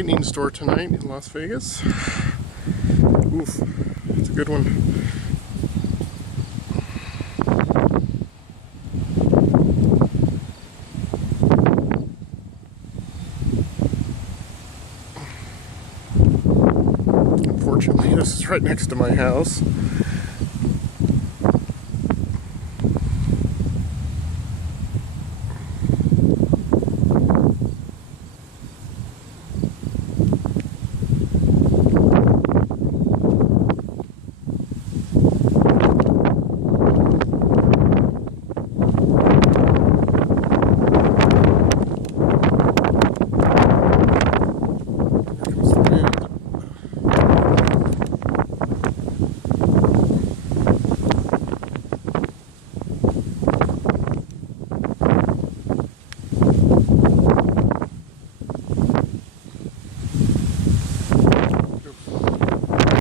Lightning store tonight in Las Vegas. Oof, it's a good one. Unfortunately, this is right next to my house.